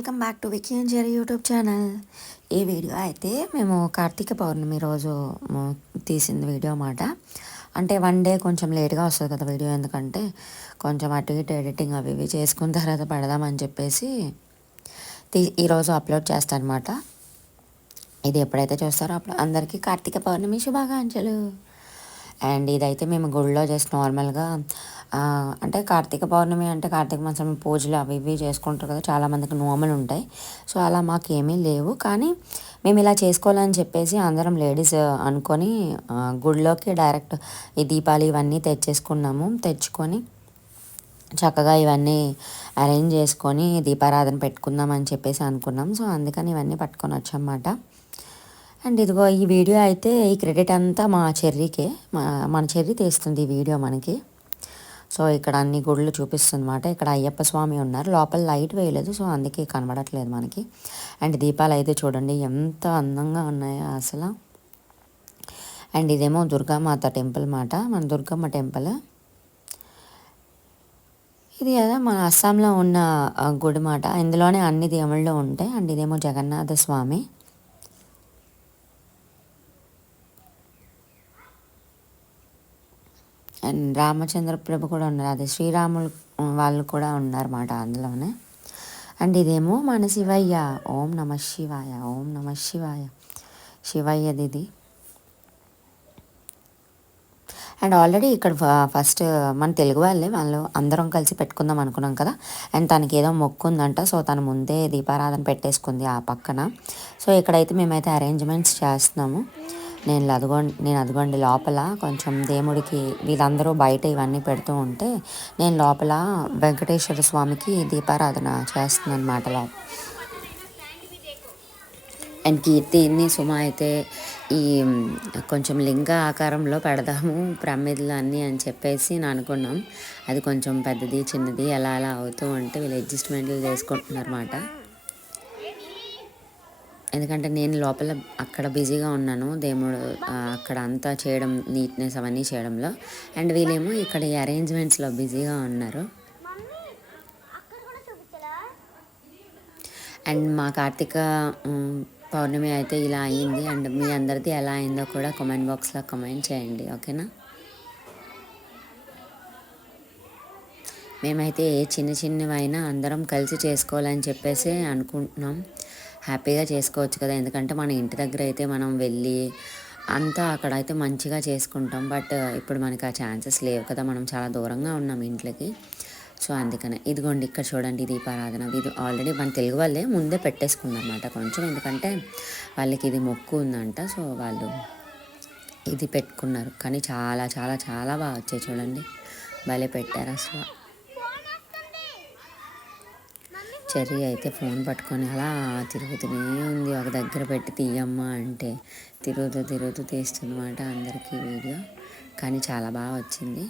Welcome back to Vicky and Jerry YouTube channel. ఈ video అయితే మేము కార్తీక పౌర్ణమి రోజు తీసింది తీసిన వీడియో అన్నమాట. అంటే వన్ డే కొంచెం లేట్గా వస్తుంది కదా వీడియో ఎందుకంటే కొంచెం అటు ఇటు ఎడిటింగ్ అవి ఇవి చేసుకున్న తర్వాత పెడదామని చెప్పేసి తీ ఈరోజు అప్లోడ్ చేస్తాను అనమాట ఇది ఎప్పుడైతే చూస్తారో అప్పుడు అందరికీ కార్తీక పౌర్ణమి శుభాకాంక్షలు. అండ్ ఇదైతే మేము గుడిలో జస్ట్ నార్మల్గా అంటే కార్తీక పౌర్ణమి అంటే కార్తీక మాసం పూజలు అవి ఇవి చేసుకుంటారు కదా చాలామందికి నోములు ఉంటాయి. సో అలా మాకు ఏమీ లేవు. కానీ మేము ఇలా చేసుకోవాలని చెప్పేసి అందరం లేడీస్ అనుకొని గుడిలోకి డైరెక్ట్ ఈ దీపాలు ఇవన్నీ తెచ్చేసుకున్నాము. తెచ్చుకొని చక్కగా ఇవన్నీ అరేంజ్ చేసుకొని దీపారాధన పెట్టుకుందాం అని చెప్పేసి అనుకున్నాం. సో అందుకని ఇవన్నీ పట్టుకొని వచ్చామన్నమాట అండ్ ఇదిగో ఈ వీడియో అయితే ఈ క్రెడిట్ అంతా మా చెర్రీకే మా మన చెర్రీ తీస్తుంది ఈ వీడియో మనకి. సో ఇక్కడ అన్ని గుళ్ళు చూపిస్తుంది అనమాట ఇక్కడ అయ్యప్ప స్వామి ఉన్నారు. లోపల లైట్ వేయలేదు సో అందుకే కనబడట్లేదు మనకి. అండ్ దీపాలు అయితే చూడండి ఎంత అందంగా ఉన్నాయో అసలు. అండ్ ఇదేమో దుర్గామాత టెంపుల్ మాట మన దుర్గమ్మ టెంపుల్. ఇది కదా మన అస్సాంలో ఉన్న గుడి మాట ఇందులోనే అన్ని దేవుళ్ళు ఉంటాయి. అండ్ ఇదేమో జగన్నాథ స్వామి. అండ్ రామచంద్ర ప్రభు కూడా ఉన్నారు. అదే శ్రీరాములు వాళ్ళు కూడా ఉన్నారన్నమాట అందులోనే. అండ్ ఇదేమో మన శివయ్య. ఓం నమ శివాయ ఓం నమ శివాయ. శివయ్యది ఇది అండ్ ఆల్రెడీ ఇక్కడ ఫ- ఫస్ట్ మన తెలుగు వాళ్ళే వాళ్ళు అందరం కలిసి పెట్టుకుందాం అనుకున్నాం కదా. అండ్ తనకి ఏదో మొక్కు ఉందంట సో తను ముందే దీపారాధన పెట్టేసుకుంది ఆ పక్కన. సో ఇక్కడైతే మేమైతే అరేంజ్మెంట్స్ చేస్తున్నాము. నేను అదిగోండి నేను అదిగోండి లోపల కొంచెం దేవుడికి వీళ్ళందరూ బయట ఇవన్నీ పెడుతూ ఉంటే నేను లోపల వెంకటేశ్వర స్వామికి దీపారాధన చేస్తున్నాను అనమాట లోపల అండ్ కీర్తిని సుమ అయితే ఈ కొంచెం లింగ ఆకారంలో పెడదాము ప్రమిదలు అన్నీ అని చెప్పేసి నేను అనుకున్నాం. అది కొంచెం పెద్దది చిన్నది అలా అలా అవుతూ ఉంటే వీళ్ళు అడ్జస్ట్మెంట్లు చేసుకుంటున్నారన్నమాట. ఎందుకంటే నేను లోపల అక్కడ బిజీగా ఉన్నాను. దేవుడు అక్కడ అంతా చేయడం నీట్నెస్ అవన్నీ చేయడంలో. అండ్ వీళ్ళేమో ఇక్కడ ఈ అరేంజ్మెంట్స్లో బిజీగా ఉన్నారు. అండ్ మా కార్తీక పౌర్ణమి అయితే ఇలా అయ్యింది అండ్ మీ అందరిది ఎలా అయిందో కూడా కామెంట్ బాక్స్లో కామెంట్ చేయండి. ఓకేనా? మేమైతే ఏ చిన్న చిన్నవైనా అందరం కలిసి చేసుకోవాలని చెప్పేసి అనుకుంటున్నాం. హ్యాపీగా చేసుకోవచ్చు కదా. ఎందుకంటే మన ఇంటి దగ్గర అయితే మనం వెళ్ళి అంతా అక్కడ అయితే మంచిగా చేసుకుంటాం. బట్ ఇప్పుడు మనకి ఆ ఛాన్సెస్ లేవు కదా. మనం చాలా దూరంగా ఉన్నాం ఇంట్లోకి. సో అందుకనే. ఇదిగోండి ఇక్కడ చూడండి దీపారాధన. ఇది ఆల్రెడీ మన తెలుగు వాళ్ళే ముందే పెట్టేసుకుందన్నమాట కొంచెం. ఎందుకంటే వాళ్ళకి ఇది మొక్కు ఉందంట. సో వాళ్ళు ఇది పెట్టుకున్నారు. కానీ చాలా చాలా చాలా బాగా వచ్చాయి చూడండి. భలే పెట్టారు అసలు. చెర్రీ అయితే ఫోన్ పట్టుకొని అలా తిరుగుతూనే ఉంది. ఒక దగ్గర పెట్టి తీయమ్మా అంటే తిరుగుతూ తిరుగుతూ తీస్తుందన్నమాట అందరికీ వీడియో. కానీ చాలా బాగా వచ్చింది.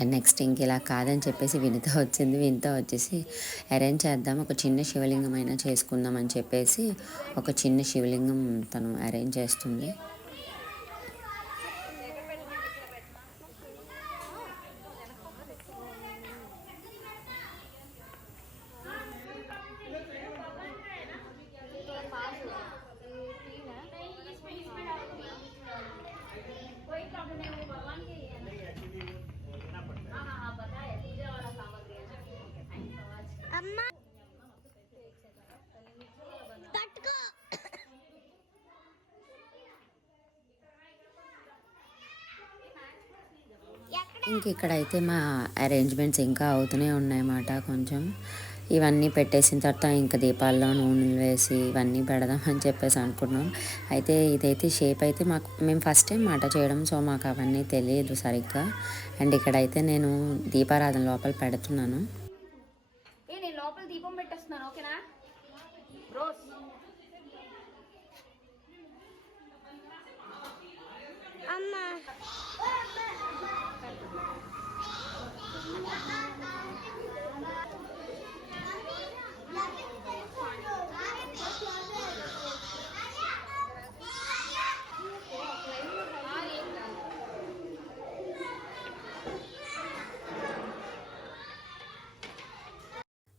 అండ్ నెక్స్ట్ ఇంక ఇలా కాదని చెప్పేసి వినిత వచ్చింది. వినిత వచ్చేసి అరేంజ్ చేద్దాం ఒక చిన్న శివలింగం అయినా చేసుకుందాం అని చెప్పేసి ఒక చిన్న శివలింగం తను అరేంజ్ చేస్తుంది. ఇంక ఇక్కడైతే మా అరేంజ్మెంట్స్ ఇంకా అవుతూనే ఉన్నాయన్నమాట కొంచెం. ఇవన్నీ పెట్టేసిన తర్వాత ఇంకా దీపాల్లో నూనెలు వేసి ఇవన్నీ పెడదామని చెప్పేసి అనుకున్నాం. అయితే ఇదైతే షేప్ అయితే మాకు మేము ఫస్ట్ టైం మాట చేయడం సో మాకు అవన్నీ తెలియదు సరిగ్గా. అండ్ ఇక్కడైతే నేను దీపారాధన లోపల పెడుతున్నాను ఏ నేను లోపల దీపం పెట్టేస్తున్నాను ఓకేనా రోజ్ అమ్మా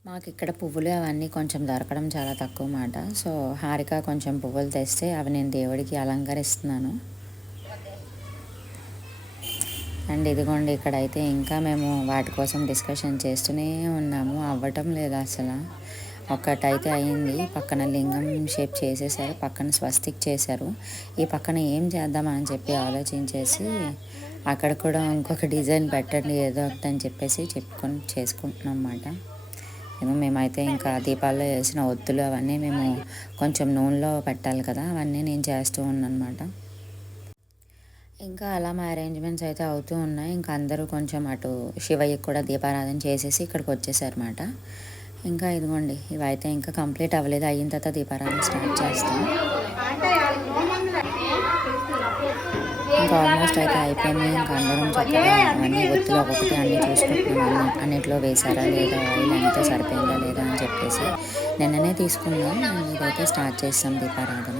మా మాకు ఇక్కడ పువ్వులు అవన్నీ కొంచెం దొరకడం చాలా తక్కువ మాట సో హారిక కొంచెం పువ్వులు తెస్తే అవి నేను దేవుడికి అలంకరిస్తున్నాను. అండ్ ఇదిగోండి ఇక్కడైతే ఇంకా మేము వాటి కోసం డిస్కషన్ చేస్తూనే ఉన్నాము. అవ్వటం లేదు అసలు. ఒక్కటైతే అయింది. పక్కన లింగం షేప్ చేసేసారు. పక్కన స్వస్తిక్ చేశారు. ఈ పక్కన ఏం చేద్దామని చెప్పి ఆలోచించేసి అక్కడ కూడా ఇంకొక డిజైన్ పెట్టండి ఏదో ఒకటి అని చెప్పేసి చెప్పుకొని చేసుకుంటున్నాం అన్నమాట. ఏమో మేమైతే ఇంకా దీపాల్లో వేసిన ఒత్తులు అవన్నీ మేము కొంచెం నూనెలో పెట్టాలి కదా అవన్నీ నేను చేస్తూ ఉన్నాను అనమాట ఇంకా అలా మా అరేంజ్మెంట్స్ అయితే అవుతూ ఉన్నాయి. ఇంకా అందరూ కొంచెం అటు శివయ్యకి కూడా దీపారాధన చేసేసి ఇక్కడికి వచ్చేసారన్నమాట. ఇంకా ఇదిగోండి ఇవైతే ఇంకా కంప్లీట్ అవ్వలేదు. అయిన తర్వాత దీపారాధన స్టార్ట్ చేస్తాం. ఇంకా ఆల్మోస్ట్ అయితే అయిపోయింది. ఇంకా అందరం చక్కగా అన్ని ఒత్తులు ఒక్కొక్కటి అన్ని చూసుకుంటున్నాం అన్నిట్లో వేసారా లేదా? ఆయిల్ అంతా సరిపోయిందా లేదా అని చెప్పేసి నిన్ననే తీసుకున్నాం. ఇదైతే స్టార్ట్ చేస్తాం దీపారాధన.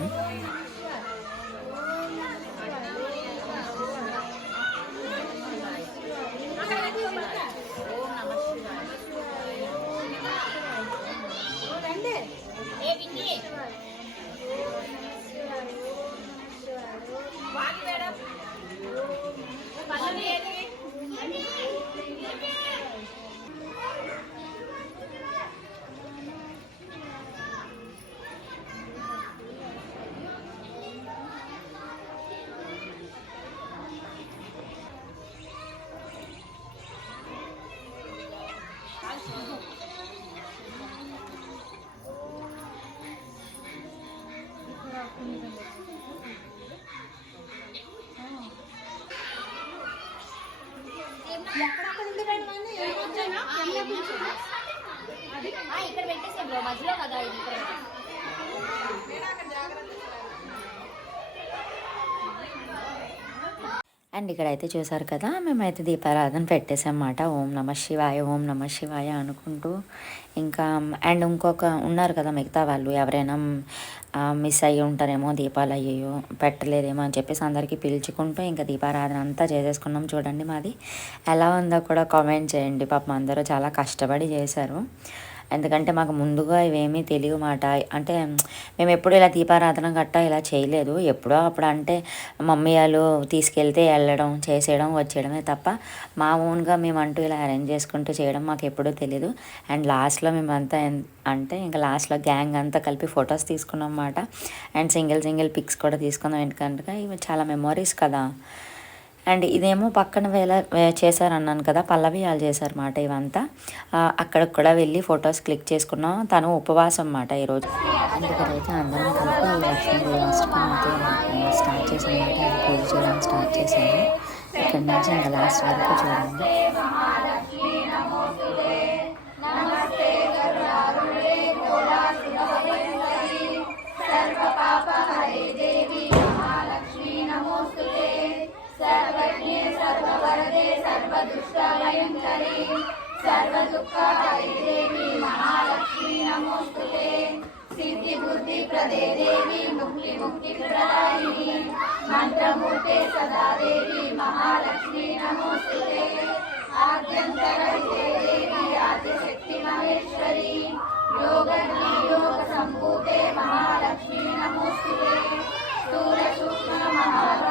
ఇక్కడ పెట్టేసే బ్రో మధ్యలో కదా ఇది ఇక్కడ అండ్ ఇక్కడైతే చూసారు కదా మేమైతే దీపారాధన పెట్టేసామాట ఓం నమ శివాయ ఓం నమ శివాయ అనుకుంటూ. ఇంకా అండ్ ఇంకొక ఉన్నారు కదా మిగతా వాళ్ళు ఎవరైనా మిస్ అయ్యి ఉంటారేమో దీపాలు అయ్యో పెట్టలేదేమో అని చెప్పేసి అందరికీ పిలుచుకుంటూ ఇంకా దీపారాధన అంతా చేసేసుకున్నాం. చూడండి మాది ఎలా ఉందో కూడా కామెంట్ చేయండి. పాపం అందరూ చాలా కష్టపడి చేశారు. ఎందుకంటే మాకు ముందుగా ఇవేమీ తెలియదు మాట. అంటే మేము ఎప్పుడు ఇలా దీపారాధన గట్ట ఇలా చేయలేదు. ఎప్పుడో అప్పుడు అంటే మమ్మీ వాళ్ళు తీసుకెళ్తే వెళ్ళడం చేసేయడం వచ్చేయడమే తప్ప మా ఓన్గా మేము అంటూ ఇలా అరేంజ్ చేసుకుంటూ చేయడం మాకు ఎప్పుడూ తెలియదు అండ్ లాస్ట్లో మేమంతా అంటే ఇంకా లాస్ట్లో గ్యాంగ్ అంతా కలిపి ఫొటోస్ తీసుకున్నాం అన్నమాట అండ్ సింగిల్ సింగిల్ పిక్స్ కూడా తీసుకున్నాం. ఎందుకంటే ఇవి చాలా మెమొరీస్ కదా. అండ్ ఇదేమో పక్కన వేల చేశారన్నాను కదా పల్లవి వాళ్ళు చేశారన్నమాట ఇవంతా. అక్కడికి కూడా వెళ్ళి ఫొటోస్ క్లిక్ చేసుకున్నాం. తను ఉపవాసం అన్నమాట ఈరోజు అండ్ అందరం కలిపి అయితే స్టార్ట్ చేసాను పూజ చేయడం స్టార్ట్ చేశాను ఇక్కడ నుంచి ఇంకా లాస్ట్ వరకు చూడండి. కరే సర్వదుఃఖహరి దేవి మహాలక్ష్మి నమోస్తుతే. సిద్ధి బుద్ధి ప్రదే దేవి ముక్తి ముక్తి ప్రదాయిని. మంత్రమూర్తే సదా దేవి మహాలక్ష్మి నమోస్తుతే. ఆద్యంతరహితే దేవి ఆదిశక్తి మహేశ్వరి. యోగజ్ఞ యోగ సంభూతే మహాలక్ష్మి నమోస్తుతే. స్థూల సూక్ష్మ మహాలక్ష్మి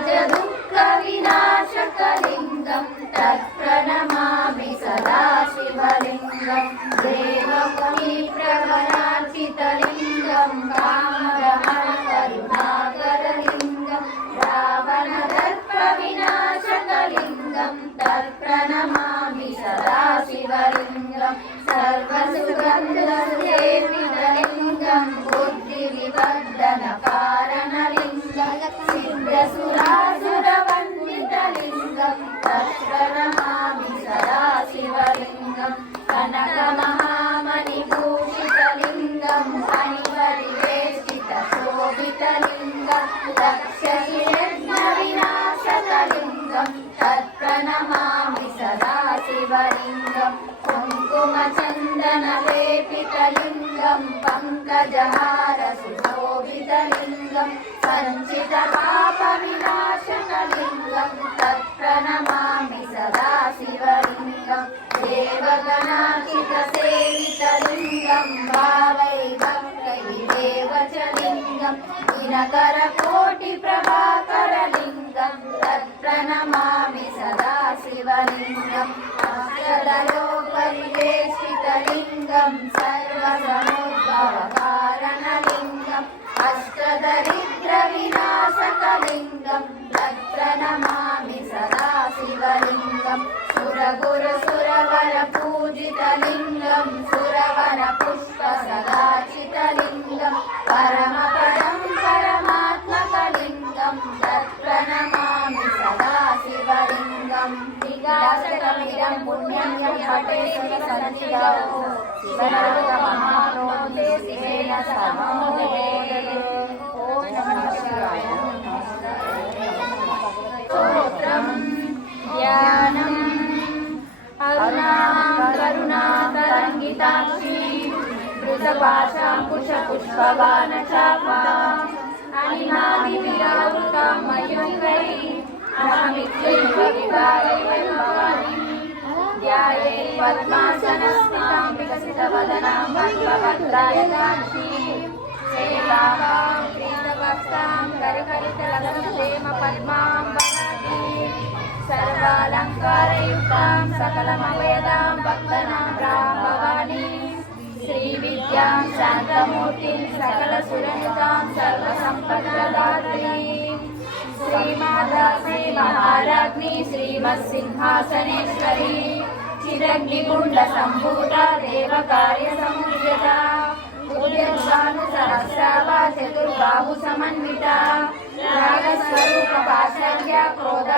맞아요. లింగం దేవగణాచిత సేవిత లింగం భావైకం కైదేవచ లింగం దినకర కోటి ప్రభాకర లింగం తత్ప్రణమామి సదా శివలింగం లింగం తత్ప్రణమామి సదా सुरवरपूजितलिङ्गं सुरवरपुष्पसदाचितलिङ्गं परमपदं परमात्मकलिङ्गं तत्प्रणमामि सदा शिवलिङ्गं विकासकमिदं पुण्यं पठेति सन्निधौ शिवनामहानोदे కరుణా తరంగితాక్షి మృతపాశాంకుశ పుష్పవాన చాపా అనినాది విరావృతం మయూకై అహమిత్యైవ వికారై ధ్యాయే పద్మాసనస్థాం వికసిత వదనాం పద్మవద్రాయకాక్షి సేవాం ప్రీతవస్తాం కరకరిత రత్నదేమ పద్మా सर्वालङ्कारयुक्तां सकलमवयदां भक्तनां रां भवानीं श्रीविद्यां शान्तमूर्तिं सकलसुरनुतां सर्वसम्पत्प्रदात्रीं श्रीमाता श्रीमहाराज्ञी श्रीमत्सिंहासनेश्वरी चिरग्निकुण्डसम्भूता देवकार्यसमुद्यता उद्यद्भानुसहस्रावा चतुर्बाहुसमन्विता జ్ఞానస్వరూప పాశ్చాత్య క్రోధ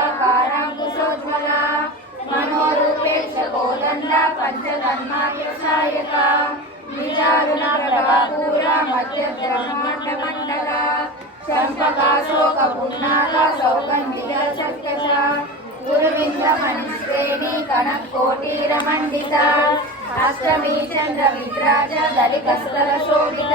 కోదండ పంచధర్మాఖ్యసాయక మధ్య బ్రహ్మండమండల చంపకాశోక పున్నాక సౌగంధిక చక్కస గురువింద మణిశ్రేణి కనక్ కోటి రమండిత అష్టమీ చంద్ర విద్రాజ దళికస్థల శోభిత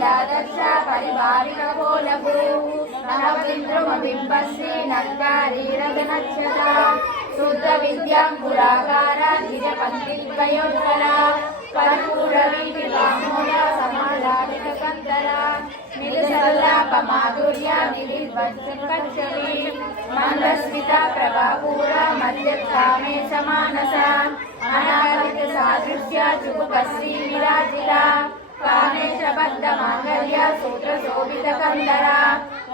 దక్ష పరివారిక కోలకు నవవింద్రమబింబశ్రీ నత్కారీరగనక్షత శుద్ధ విద్యాం పురాకార నిజ పంక్తిద్వయోత్తర పరిపూర వీటి కామోల సమాధానిక ప్రభాపూర మధ్యకామేశ మానస అనాగత సాదృశ్య చుపుక శ్రీ విరాజిత. కామేశబద్ధ మాంగళ్య సూత్ర శోభిత కందర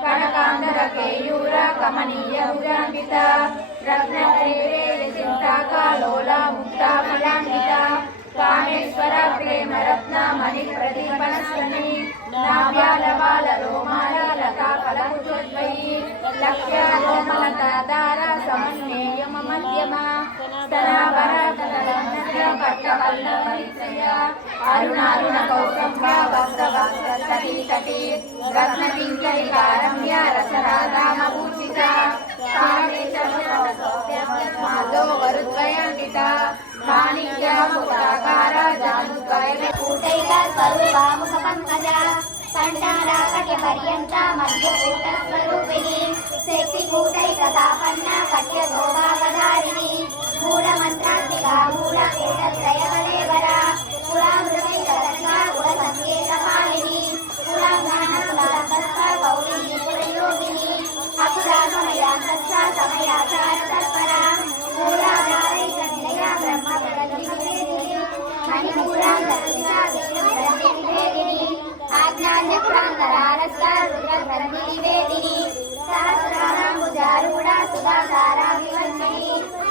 కనకాంధర కేయూర కమనీయ భుజాంకిత రత్నకరీరే చింతాకాలోల ముక్తాఫలాంకిత కామేశ్వర ప్రేమ రత్న మణి ప్రతిపణస్వని నావ్యాల బాల రోమాల లతా ఫలకుచోద్వయి లక్ష్య రోమల దార సమన్వయ మధ్యమ స్తనాభర కదలన పట్ల పల్ల అరుణ అరుణ కౌసంబ వస్త వస్త సతీ సతీ స్వరూపాముఖ పంకజ. పండారాకట పర్యంత మధ్యకూట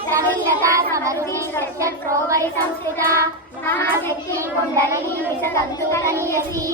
तमिल्लता समरुणी शत्रो वरि संस्कृता महाशक्तिं कुण्डलिनी विशकन्तुकरनीयसी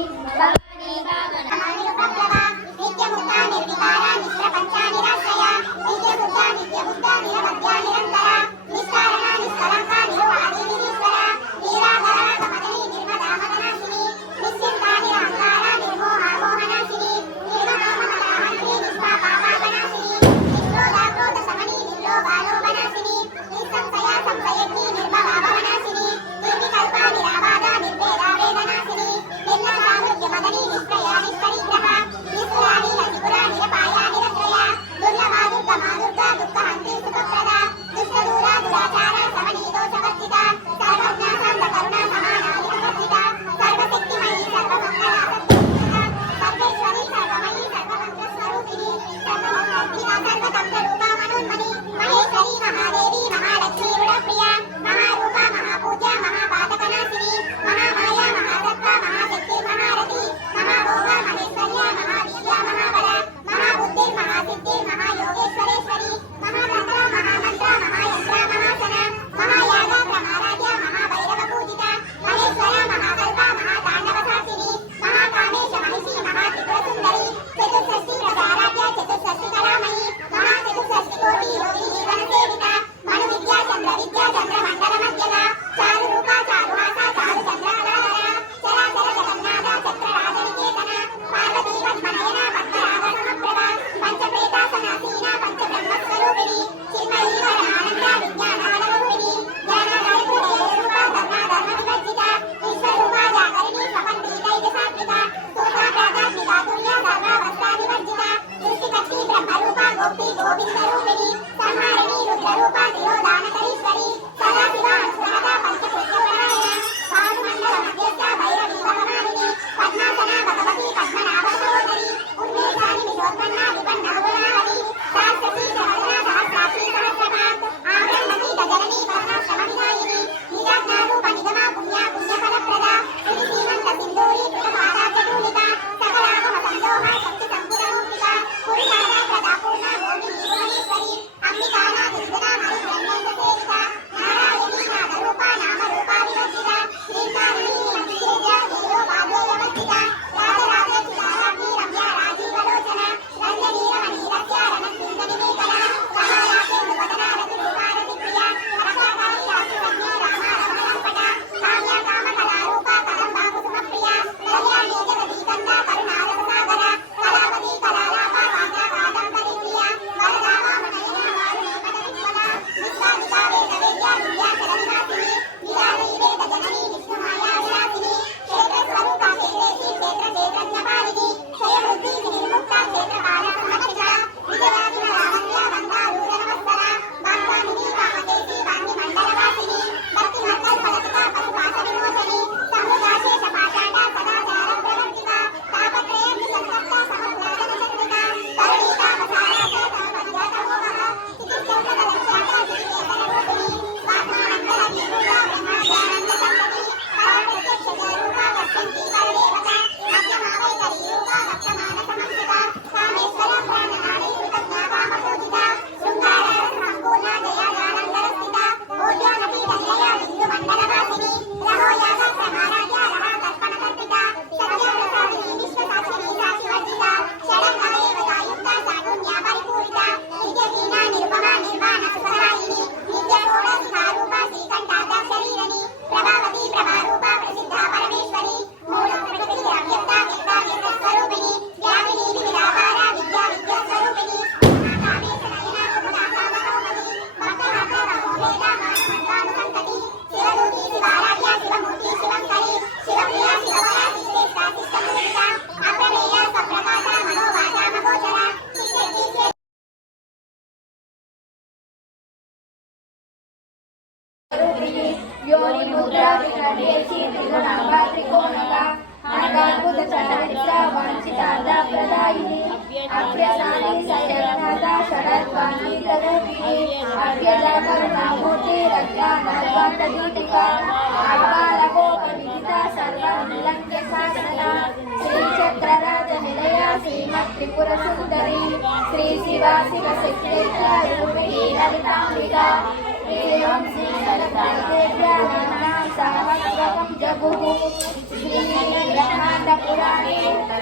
పురాణే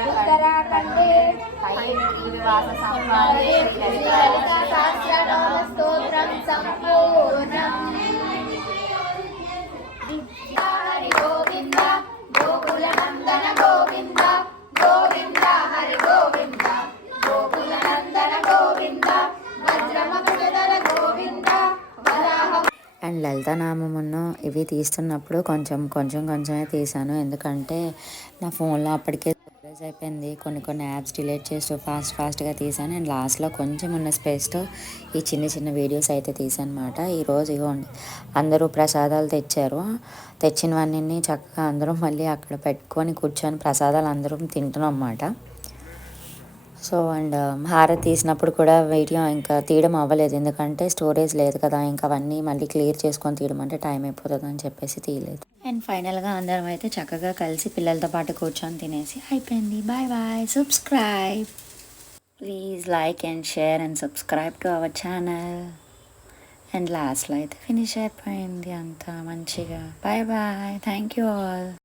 ఉత్తరాఖండే శ్రీనివాస సంవాదే సహస్రనామ స్తోత్రం సంపూర్ణం. హరి గోవింద గోకుల నందన గో గోవింద హరి గోవింద గోకుల నందన గోవింద వజ్రమకుటధర గోవింద వరాహ అండ్ లలితానామమును ఇవి తీస్తున్నప్పుడు కొంచెం కొంచెం కొంచెమే తీసాను ఎందుకంటే నా ఫోన్లో అప్పటికే స్టోరేజ్ అయిపోయింది. కొన్ని కొన్ని యాప్స్ డిలీట్ చేస్తూ ఫాస్ట్ ఫాస్ట్గా తీసాను అండ్ లాస్ట్లో కొంచెం ఉన్న స్పేస్తో ఈ చిన్న చిన్న వీడియోస్ అయితే తీసాను అనమాట ఈరోజు ఇగోండి. అందరూ ప్రసాదాలు తెచ్చారు. తెచ్చినవన్నీ చక్కగా అందరం మళ్ళీ అక్కడ పెట్టుకొని కూర్చొని ప్రసాదాలు అందరం తింటున్నాం అన్నమాట. సో అండ్ um, హారతి తీసినప్పుడు కూడా వీడియో ఇంకా తీయడం అవ్వలేదు. ఎందుకంటే స్టోరేజ్ లేదు కదా ఇంకా అవన్నీ మళ్ళీ క్లియర్ చేసుకొని తీయడం అంటే టైం అయిపోతుంది అని చెప్పేసి తీయలేదు. అండ్ ఫైనల్గా అందరం అయితే చక్కగా కలిసి పిల్లలతో పాటు కూర్చొని తినేసి అయిపోయింది. Bye bye. Subscribe please like and share and subscribe to our channel and లాస్ట్లో అయితే ఫినిష్ అయిపోయింది అంతా మంచిగా. Bye bye thank you all